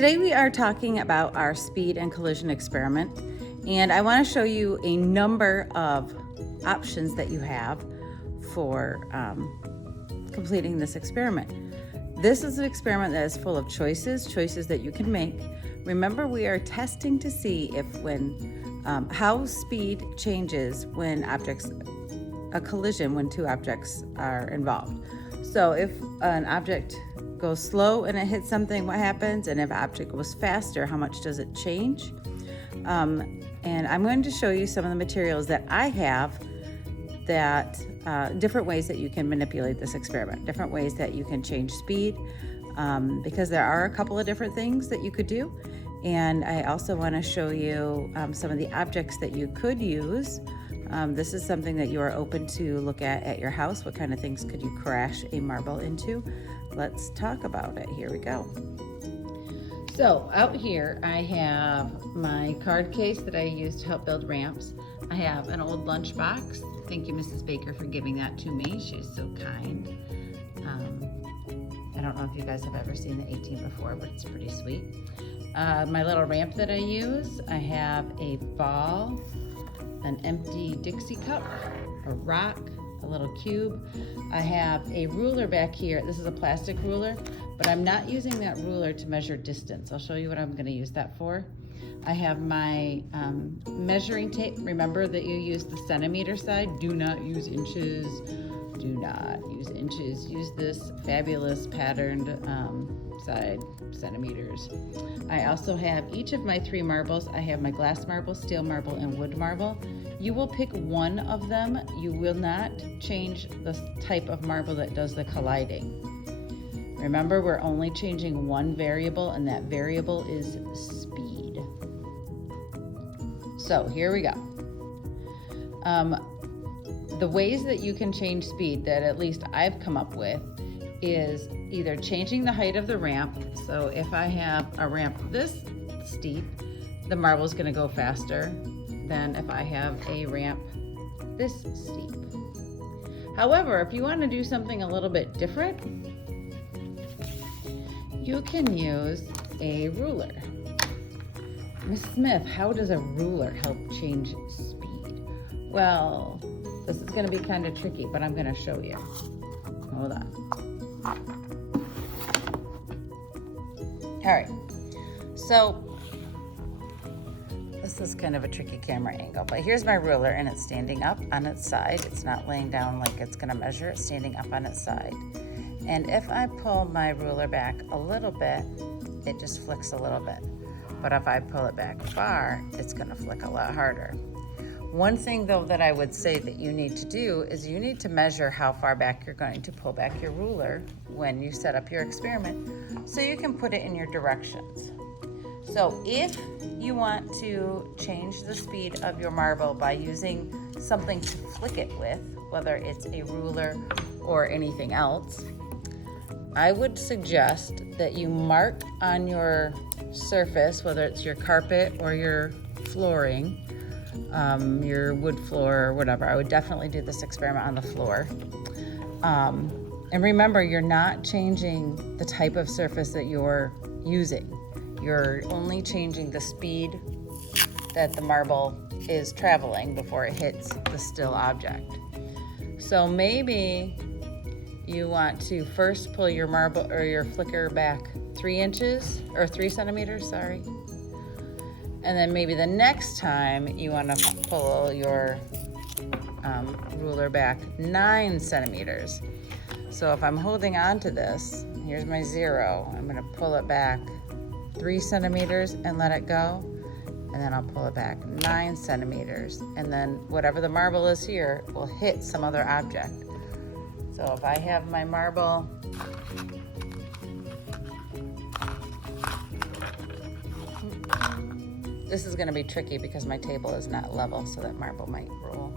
Today we are talking about our speed and collision experiment, and I want to show you a number of options that you have for completing this experiment. This is an experiment that is full of choices that you can make. Remember, we are testing to see if how speed changes when a collision when two objects are involved. So if an object goes slow and it hits something, what happens? And if an object goes faster, how much does it change? And I'm going to show you some of the materials that I have that different ways that you can manipulate this experiment, different ways that you can change speed, because there are a couple of different things that you could do. And I also want to show you some of the objects that you could use. This is something that you are open to look at your house. What kind of things could you crash a marble into? Let's talk about it. Here we go. So out here I have my card case that I use to help build ramps. I have an old lunchbox. Thank you, Mrs. Baker, for giving that to me. She's so kind. I don't know if you guys have ever seen the 18 before, but it's pretty sweet. My little ramp that I use, I have a ball, an empty Dixie cup, a rock, a little cube. I have a ruler back here. This is a plastic ruler, but I'm not using that ruler to measure distance. I'll show you what I'm going to use that for. I have my measuring tape. Remember that you use the centimeter side. Do not use inches. Do not use inches. Use this fabulous patterned side, centimeters. I also have each of my 3 marbles. I have my glass marble, steel marble, and wood marble. You will pick one of them. You will not change the type of marble that does the colliding. Remember, we're only changing one variable, and that variable is speed. So here we go. The ways that you can change speed that at least I've come up with is either changing the height of the ramp. So if I have a ramp this steep, the marble is going to go faster than if I have a ramp this steep. However, if you want to do something a little bit different, you can use a ruler. Ms. Smith, how does a ruler help change speed? Well, this is going to be kind of tricky, but I'm going to show you. Hold on. All right, so this is kind of a tricky camera angle, but here's my ruler, and it's standing up on its side. It's not laying down like it's going to measure. It's standing up on its side. And if I pull my ruler back a little bit, it just flicks a little bit. But if I pull it back far, it's going to flick a lot harder. One thing, though, that I would say that you need to do is you need to measure how far back you're going to pull back your ruler when you set up your experiment so you can put it in your directions. So if you want to change the speed of your marble by using something to flick it with, whether it's a ruler or anything else, I would suggest that you mark on your surface, whether it's your carpet or your flooring, your wood floor or whatever. I would definitely do this experiment on the floor. And remember, you're not changing the type of surface that you're using. You're only changing the speed that the marble is traveling before it hits the still object. So maybe you want to first pull your marble or your flicker back 3 inches or 3 centimeters, sorry. And then maybe the next time you want to pull your ruler back 9 centimeters. So if I'm holding on to this, here's my 0. I'm going to pull it back 3 centimeters and let it go. And then I'll pull it back 9 centimeters. And then whatever the marble is here will hit some other object. So if I have my marble this is going to be tricky because my table is not level, so that marble might roll.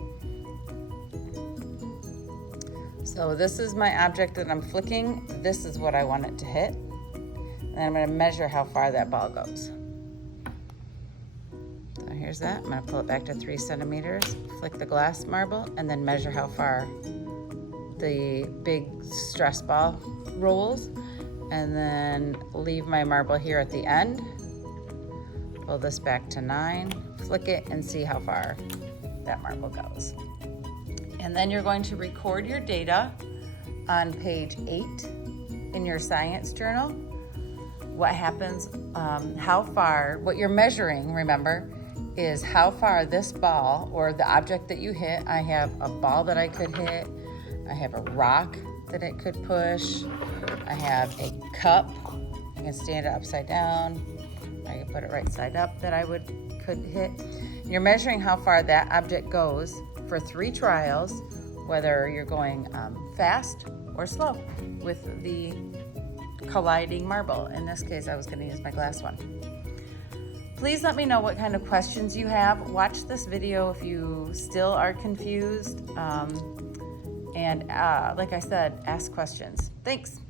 So this is my object that I'm flicking. This is what I want it to hit. And I'm going to measure how far that ball goes. So here's that. I'm going to pull it back to 3 centimeters, flick the glass marble, and then measure how far the big stress ball rolls. and then leave my marble here at the end. Pull this back to 9, flick it, and see how far that marble goes. And then you're going to record your data on page 8 in your science journal. What happens, what you're measuring, remember, is how far this ball or the object that you hit. I have a ball that I could hit. I have a rock that it could push. I have a cup. I can stand it upside down. I can put it right side up that I could hit. You're measuring how far that object goes for 3 trials, whether you're going fast or slow with the colliding marble. In this case, I was going to use my glass one. Please let me know what kind of questions you have. Watch this video if you still are confused. And like I said, ask questions. Thanks.